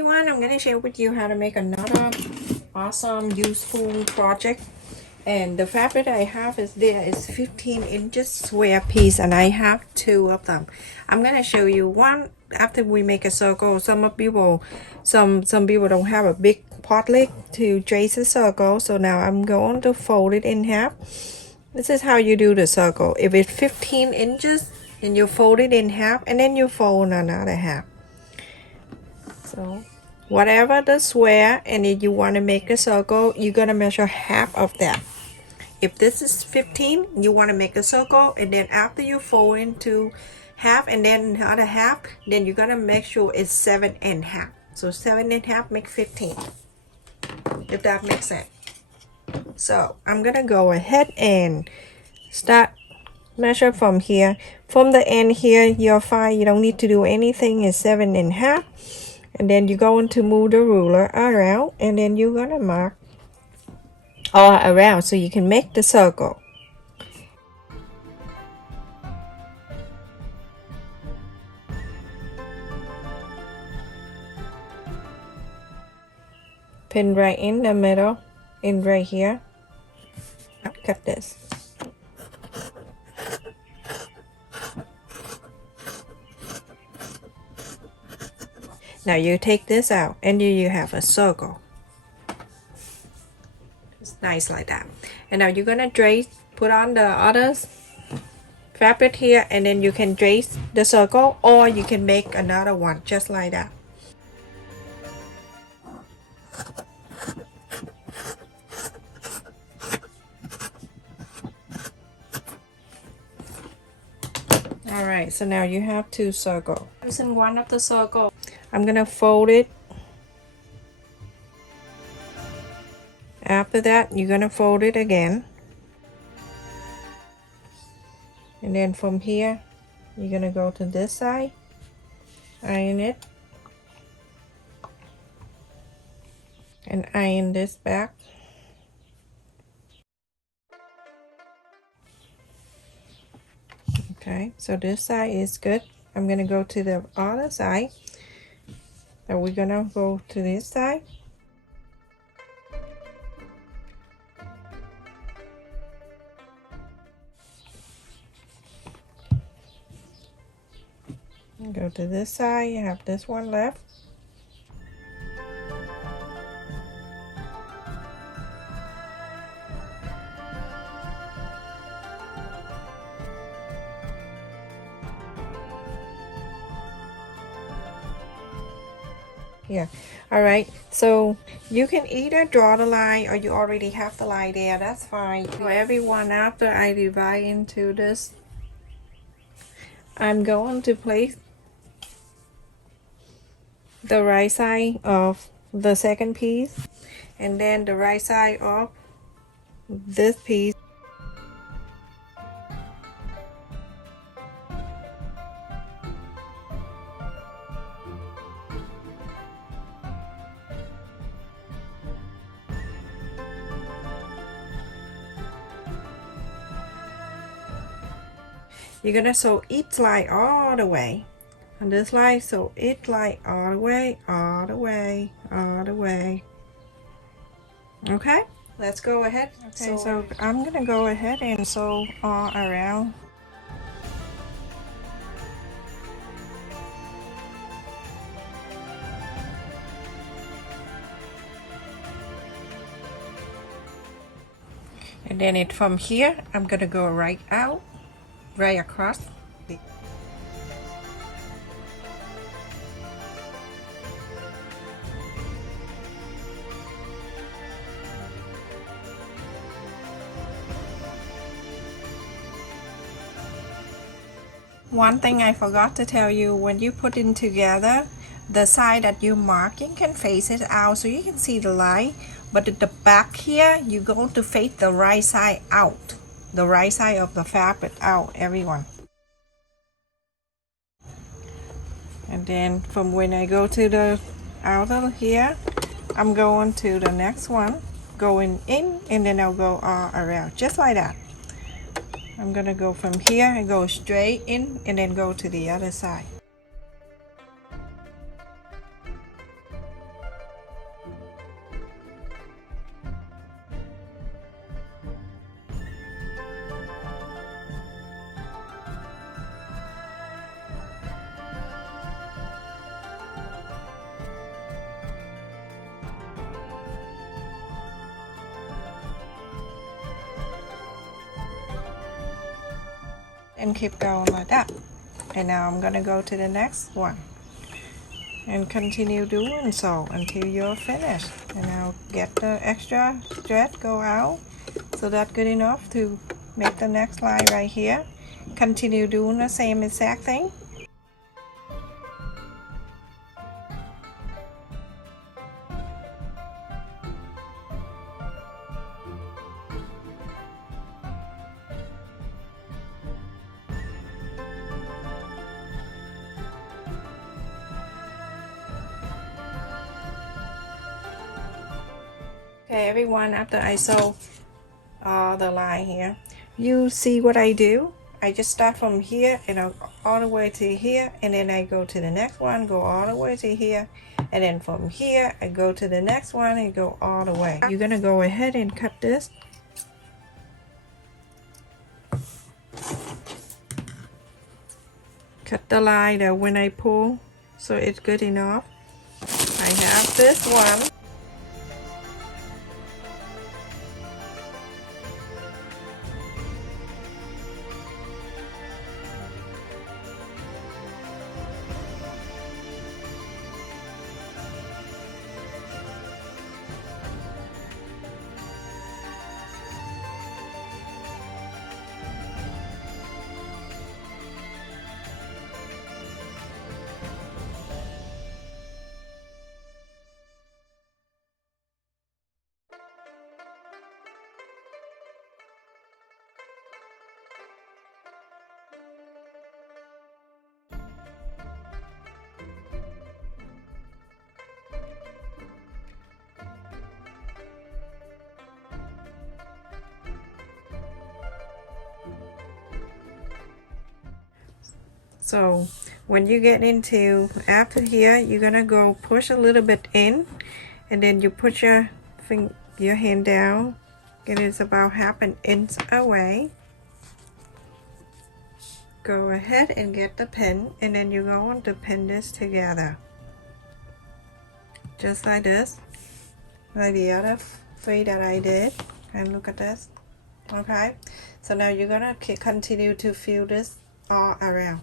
everyone, I'm going to share with you how to make another awesome useful project. And the fabric I have is 15 inches square piece, and I have two of them. I'm going to show you one after we make a circle. Some people don't have a big pot leg to trace a circle, so now I'm going to fold it in half. This is how you do the circle. If it's 15 inches, then you fold it in half, and then you fold another half. So whatever the square, and if you want to make a circle, you're gonna measure half of that. If this is 15, you want to make a circle, and then after you fold into half and then the other half, then you're gonna make sure it's 7.5. So 7.5 make 15, if that makes sense. So I'm gonna go ahead and start measure from here. From the end here, you're fine, you don't need to do anything. It's 7.5. And then you're going to move the ruler around, and then you're gonna mark all around so you can make the circle. Pin right in the middle, in right here. Cut this. Now you take this out, and you have a circle. It's nice like that. And now you're gonna trace, put on the other fabric here, and then you can trace the circle, or you can make another one just like that. Alright, so now you have two circles. Using one of the circle, I'm gonna fold it. After that, you're gonna fold it again. And then from here, you're gonna go to this side, iron it, and iron this back. Okay, so this side is good. I'm gonna go to the other side. So we're gonna go to this side. Go to this side, you have this one left. Yeah, all right, so you can either draw the line, or you already have the line there, that's fine. For everyone, after I divide into this, I'm going to place the right side of the second piece, and then the right side of this piece. You're gonna sew each line all the way on this line, so each line all the way, all the way, all the way. Okay, let's go ahead. Okay, so I'm gonna go ahead and sew all around. And then from here, I'm gonna go right out, right across. One thing I forgot to tell you, when you put it together, the side that you're marking can face it out so you can see the line, but at the back here, you're going to face the right side out, the right side of the fabric out, everyone. And then from when I go to the outer here, I'm going to the next one, going in, and then I'll go all around, just like that. I'm gonna go from here and go straight in, and then go to the other side. and keep going like that. And now I'm gonna go to the next one and continue doing so until you're finished. And now get the extra thread go out, so that's good enough to make the next line right here. Continue doing the same exact thing. Okay everyone, after I sew the line here, you see what I do? I just start from here and I'll all the way to here, and then I go to the next one, go all the way to here, and then from here I go to the next one and go all the way. You're gonna go ahead and cut this. Cut the line that when I pull, so it's good enough. I have this one. So when you get into after here, you're gonna go push a little bit in, and then you put your hand down, and it's about half an inch away. Go ahead and get the pin, and then you're going to pin this together just like this, like the other three that I did. And look at this. Okay, so now you're gonna continue to fill this all around.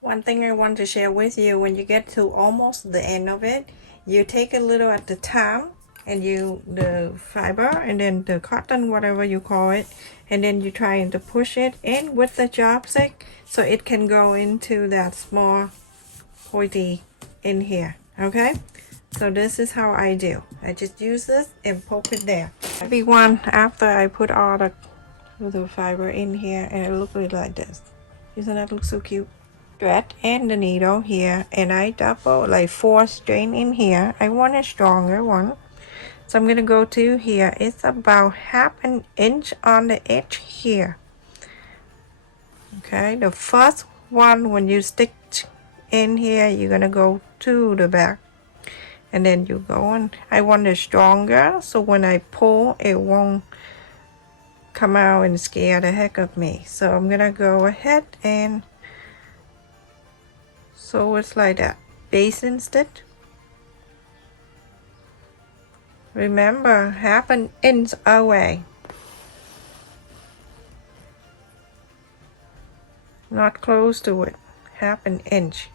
One thing I want to share with you, when you get to almost the end of it, you take a little at the top, and the fiber and then the cotton, whatever you call it, and then you're trying to push it in with the chopstick so it can go into that small pointy in here. Okay, so this is how I do. I just use this and poke it there. Everyone, after I put all the fiber in here, and it looks like this. Doesn't that look so cute? Thread and the needle here, and I double like 4 string in here. I want a stronger one, so I'm gonna go to here. It's about half an inch on the edge here. Okay, the first one, when you stick in here, you're gonna go to the back, and then you go on. I want it stronger, so when I pull, it won't come out and scare the heck of me. So I'm gonna go ahead and sew it like that. Basin stitch. Remember, half an inch away. Not close to it. Half an inch.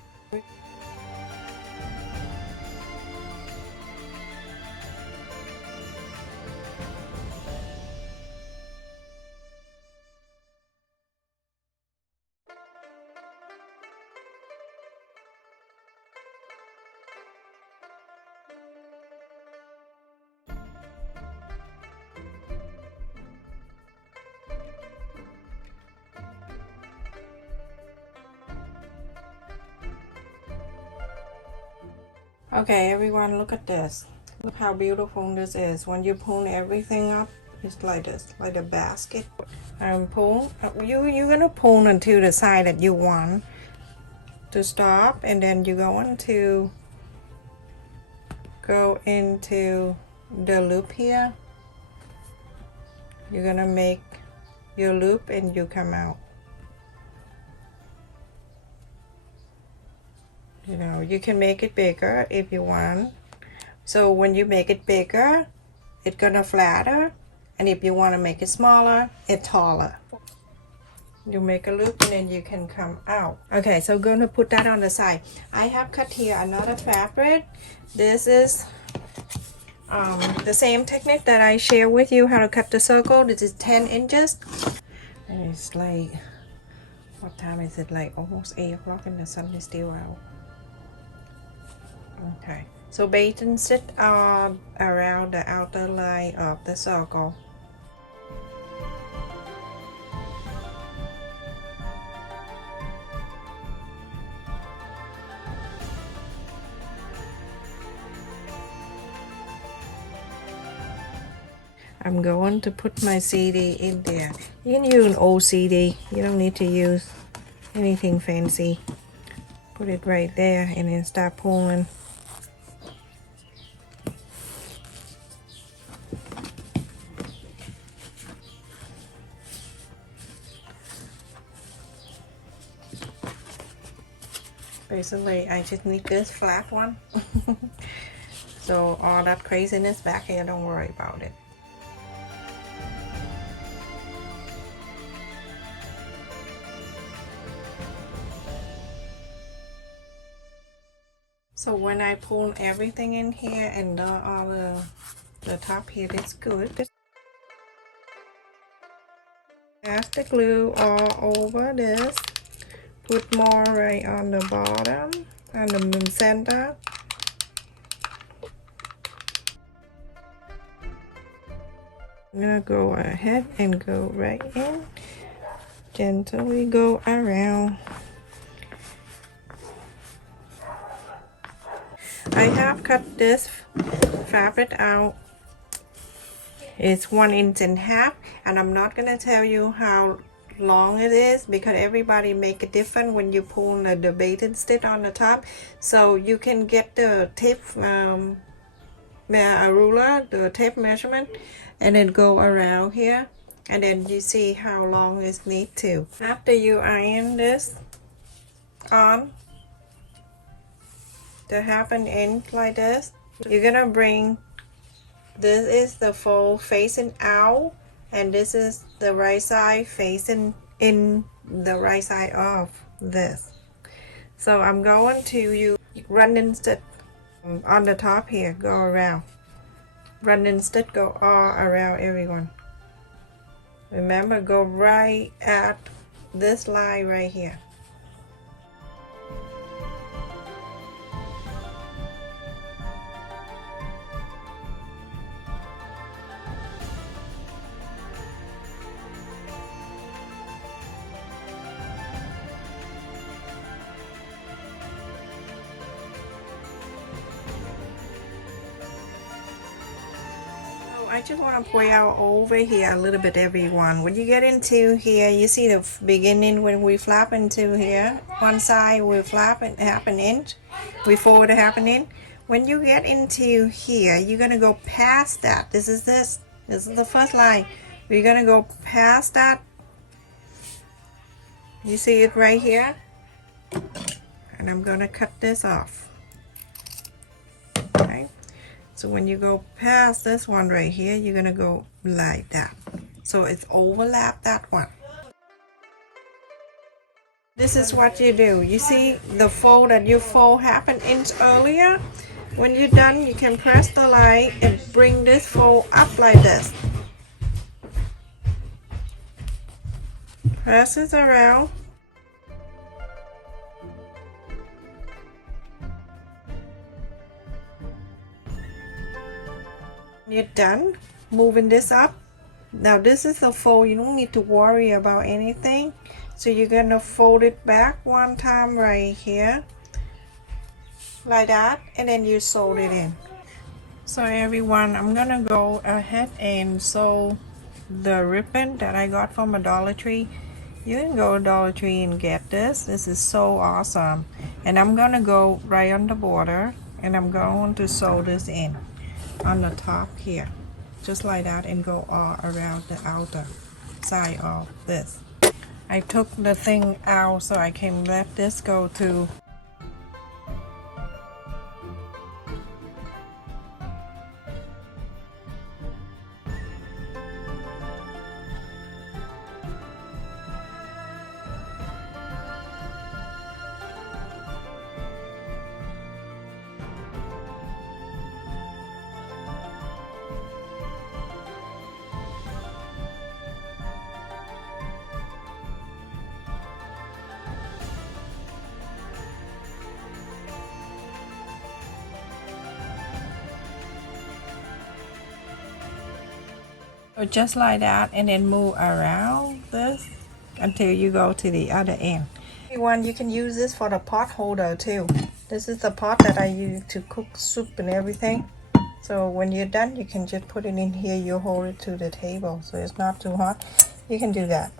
Okay, everyone, look at this. Look how beautiful this is. When you pull everything up, it's like this, like a basket. And pull. You're gonna pull until the side that you want to stop, and then you're going to go into the loop here. You're gonna make your loop, and you come out. You know, you can make it bigger if you want. So when you make it bigger, it's gonna flatter, and if you want to make it smaller, it's taller. You make a loop and then you can come out. Okay, so I'm going to put that on the side. I have cut here another fabric. This is the same technique that I share with you how to cut the circle. This is 10 inches. And it's like, what time is it? Like almost 8 o'clock and the sun is still out. Okay, so bait and sit around the outer line of the circle. I'm going to put my CD in there. You can use an old CD. You don't need to use anything fancy. Put it right there and then start pulling. Basically, I just need this flat one. So all that craziness back here, don't worry about it. So when I pull everything in here and all the top here is good. Pass the glue all over this. Put more right on the bottom and the center. I'm gonna go ahead and go right in. Gently go around. I have cut this fabric out. It's 1 inch and a half, and I'm not gonna tell you how long it is because everybody make it different when you pull the baited stitch on the top. So you can get the tape a ruler, the tape measurement, and then go around here, and then you see how long it needs to. After you iron this on to have an end like this, you're gonna bring, this is the fold facing out, and this is the right side facing in the right side of this. So I'm going to use running stitch on the top here, go around. Running stitch, go all around everyone. Remember, go right at this line right here. I just want to point out over here a little bit, everyone. When you get into here, you see the beginning when we flap into here. One side we flap it half an inch. We fold it half an inch. When you get into here, you're gonna go past that. This is the first line. We're gonna go past that. You see it right here, and I'm gonna cut this off. Okay. So when you go past this one right here, you're gonna go like that. So it's overlap that one. This is what you do. You see the fold that you fold half an inch earlier? When you're done, you can press the line and bring this fold up like this. Press it around. You're done moving this up. Now this is a fold, you don't need to worry about anything. So you're gonna fold it back one time right here like that, and then you sew it in. So everyone, I'm gonna go ahead and sew the ribbon that I got from a Dollar Tree. You can go to Dollar Tree and get this. This is so awesome. And I'm gonna go right on the border, and I'm going to sew this in on the top here, just like that, and go all around the outer side of this. I took the thing out so I can let this go to So just like that, and then move around this until you go to the other end. Everyone, you can use this for the pot holder too. This is the pot that I use to cook soup and everything. So when you're done, you can just put it in here. You hold it to the table so it's not too hot. You can do that.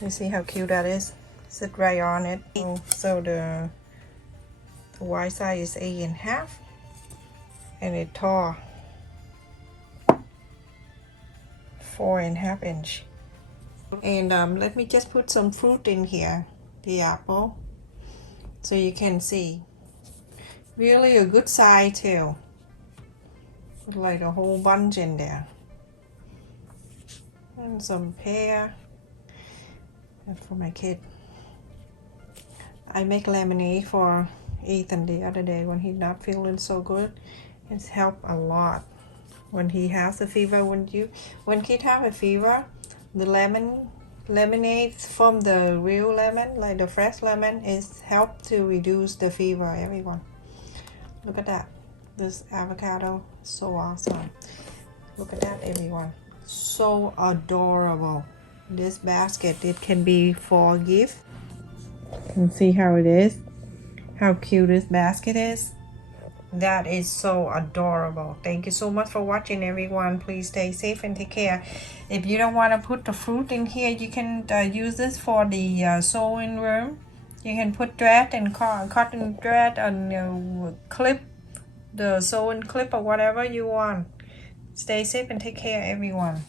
You see how cute that is? Sit right on it. So the wide side is 8.5, and it tall 4.5 inch. And let me just put some fruit in here, the apple, so you can see. Really a good size too. Put like a whole bunch in there. And some pear. And for my kid. I make lemonade for Ethan the other day when he's not feeling so good. It's helped a lot. When he has a fever, when kids have a fever, the lemonade from the real lemon, like the fresh lemon, is help to reduce the fever. Everyone, look at that. This avocado, so awesome. Look at that, everyone. So adorable. This basket, it can be for a gift. You can see how it is. How cute this basket is. That is so adorable. Thank you so much for watching, everyone. Please stay safe and take care. If you don't want to put the fruit in here, you can use this for the sewing room. You can put thread and cotton thread and clip the sewing clip or whatever you want. Stay safe and take care, everyone.